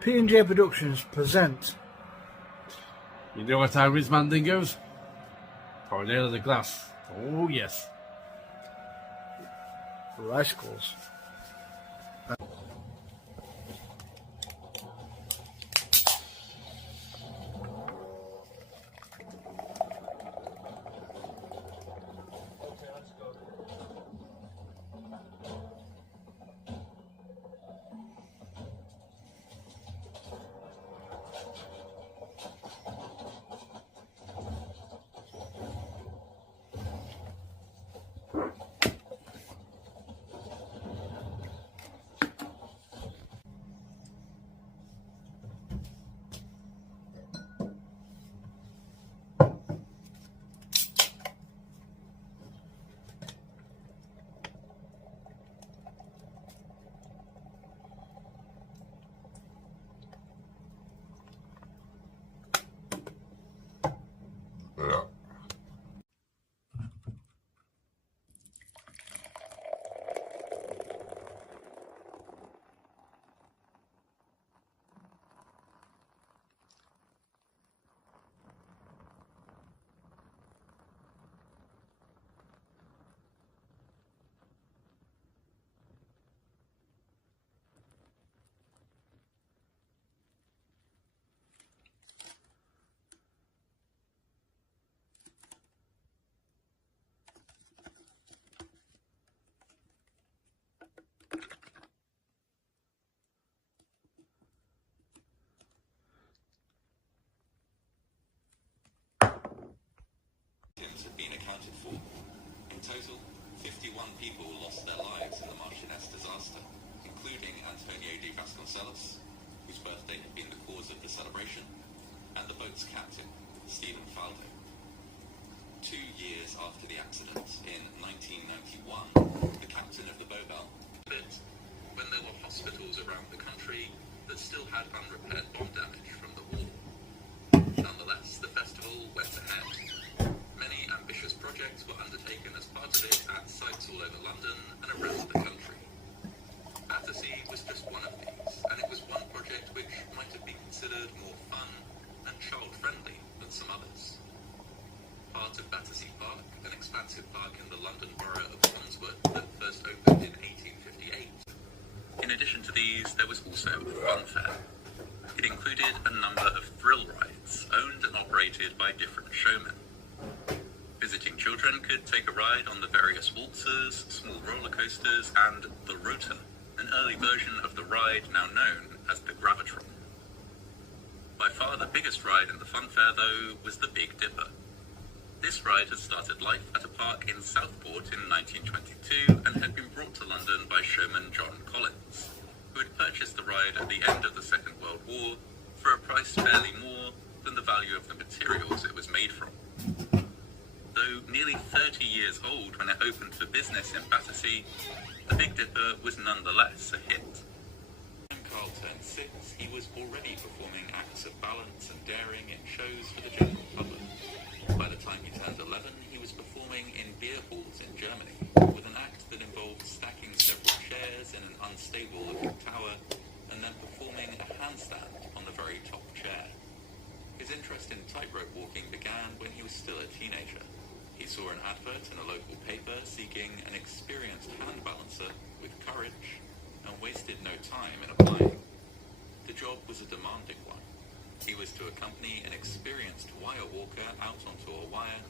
P&J Productions present. You know what time is, Mandingos? Tornado of the Glass. Oh, yes. Bicycles. Have been accounted for. In total, 51 people lost their lives in the Marchioness disaster, including Antonio de Vasconcelos, whose birthday had been the cause of the celebration, and the boat's captain, Stephen Faldo. 2 years after the accident, in 1991, the captain of the Bobel, when there were hospitals around the country that still had unrepaired bomb damage from the war. Nonetheless, the festival went ahead. Many ambitious projects were undertaken as part of it at sites all over London and around the country. Battersea was just one of these, and it was one project which might have been considered more fun and child-friendly than some others. Part of Battersea Park, an expansive park in the London borough of Wandsworth that first opened in 1858. In addition to these, there was also a fun fair. It included a number of thrill rides, owned and operated by different showmen. Visiting children could take a ride on the various waltzers, small roller coasters, and the Rotor, an early version of the ride now known as the Gravitron. By far the biggest ride in the fun fair, though, was the Big Dipper. This ride had started life at a park in Southport in 1922 and had been brought to London by showman John Collins, who had purchased the ride at the end of the Second World War for a price barely more than the value of the materials it was made from. Though nearly 30 years old when it opened for business in Battersea, the Big Dipper was nonetheless a hit. When Carl turned 6, he was already performing acts of balance and daring in shows for the general public. By the time he turned 11, he was performing in beer halls in Germany, with an act that involved stacking several chairs in an unstable-looking tower, and then performing a handstand on the very top chair. His interest in tightrope walking began when he was still a teenager. He saw an advert in a local paper seeking an experienced hand balancer with courage and wasted no time in applying. The job was a demanding one. He was to accompany an experienced wire walker out onto a wire.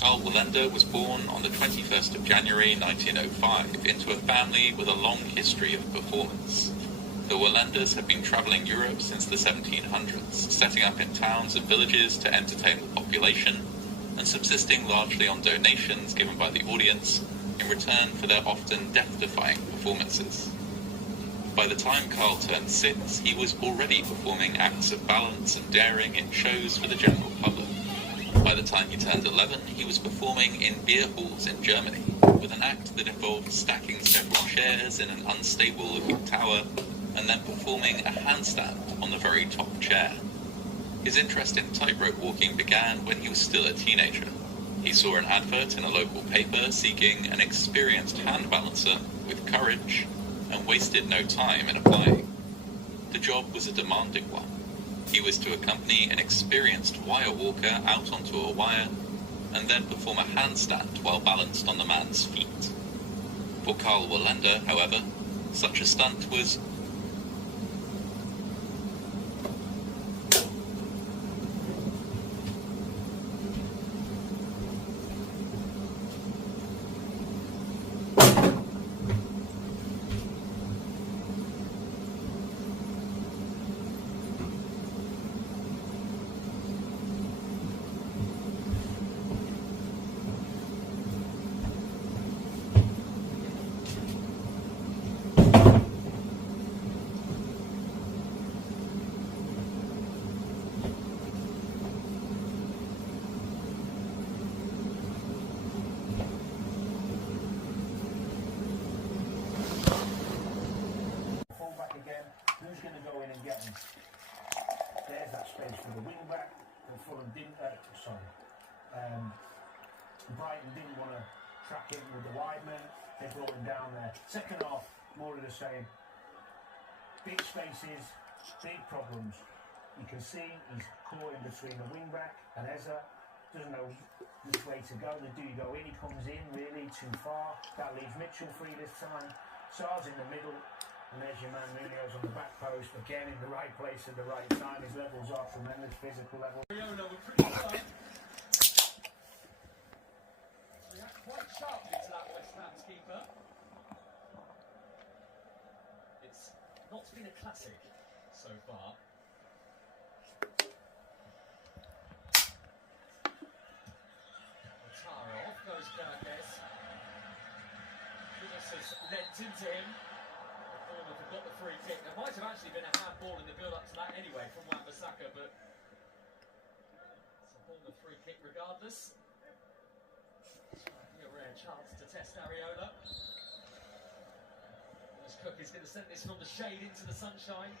Karl Wallender was born on the 21st of January 1905 into a family with a long history of performance. The Wallenders had been travelling Europe since the 1700s, setting up in towns and villages to entertain the population, and subsisting largely on donations given by the audience in return for their often death-defying performances. By the time Karl turned 6, he was already performing acts of balance and daring in shows for the general public. By the time he turned 11, he was performing in beer halls in Germany, with an act that involved stacking several chairs in an unstable-looking tower, and then performing a handstand on the very top chair. His interest in tightrope walking began when he was still a teenager. He saw an advert in a local paper seeking an experienced hand balancer with courage, and wasted no time in applying. The job was a demanding one. He was to accompany an experienced wire walker out onto a wire and then perform a handstand while balanced on the man's feet. For Karl Wallander, however, such a stunt was Who's going to go in and get them? There's that space for the wing back. And Fulham didn't. Brighton didn't want to track him with the wide men. They brought him down there. Second half, more of the same. Big spaces, big problems. You can see he's caught in between the wing back and Eza. Doesn't know which way to go. Do you go in? He comes in really too far. That leaves Mitchell free this time. Sarr's in the middle. And there's your man Munoz on the back post, again in the right place at the right time. His levels are tremendous, physical level. Quite sharply to that West Ham's keeper. It's not been a classic so far. Otaro, off goes Kirkes. Goodness has lent into him. Bournemouth have got the free kick. There might have actually been a handball in the build-up to that anyway from Wan-Bissaka, but it's a Bournemouth free kick regardless. A rare chance to test Areola. As Cook is going to send this from the shade into the sunshine.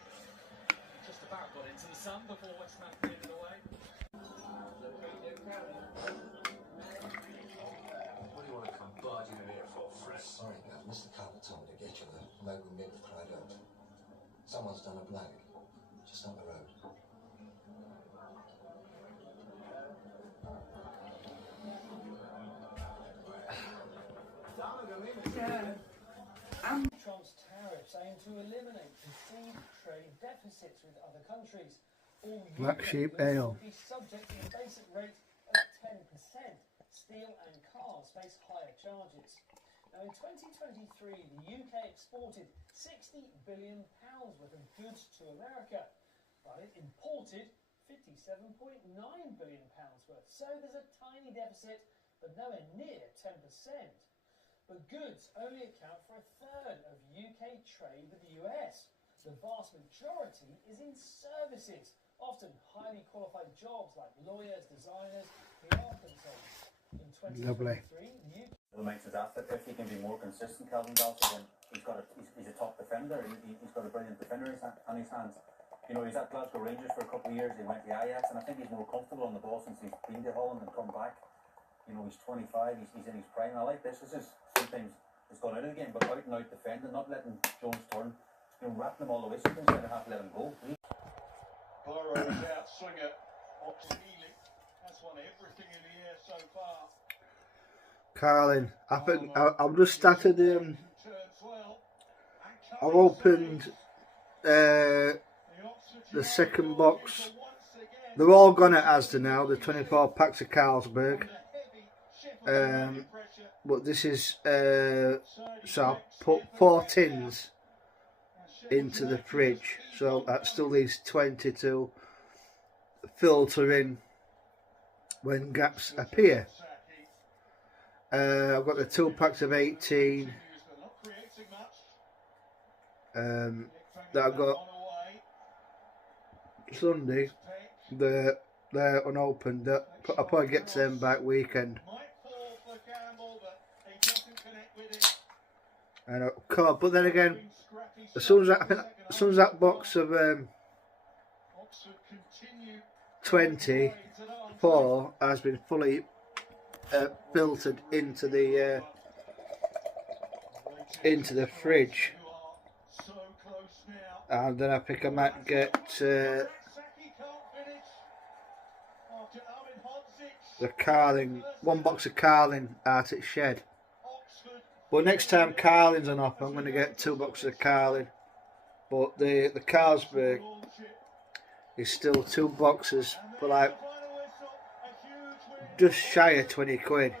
Just about got into the sun before West Ham cleared it away. What do you want to come barging in here for, Fred? Sorry, Gav. Mr. Carter told me to get you the local nib cried out. Someone's done a blank. Just up the road. Trump's tariffs aim to eliminate perceived trade deficits with other countries. All Black UK Sheep goods Ale. will be subject to a basic rate of 10%. Steel and cars face higher charges. Now, in 2023, the UK exported £60 billion worth of goods to America, but it imported £57.9 billion worth. So there's a tiny deficit, but nowhere near 10%. But goods only account for a third of UK trade with the US. The vast majority is in services, often highly qualified jobs like lawyers, designers, PR consultants. In 2023, the UK What makes us ask that if he can be more consistent, Calvin Dawson, he's a top defender. He's got a brilliant defender on his hands. You know, he's at Glasgow Rangers for a couple of years. He went to Ajax, and I think he's more comfortable on the ball since he's been to Holland and come back. You know, he's 25. He's in his prime. I like this. This is sometimes it's gone out of the game, but out and out defending, not letting Jones turn. You know, wrapping them all the way sometimes instead of have to let him go. Burrow is out, swinger, opposite Ely. That's won everything in the air so far. Carlin, I've just started. I've opened the second box. They're all gone at Asda now. The 24 packs of Carlsberg. But this is so I put 4 tins into the fridge, so that still leaves 20 to filter in when gaps appear. I've got the 2 packs of 18 that I got Sunday. They're unopened. I'll probably get to them back weekend. And but then again, as soon as that box of 24 has been fully filtered into the fridge, And then I think I might get the Carling, one box of Carling out at Shed. But next time Carling's on offer, I'm going to get 2 boxes of Carling. But the Carlsberg is still 2 boxes for like just shy of 20 quid.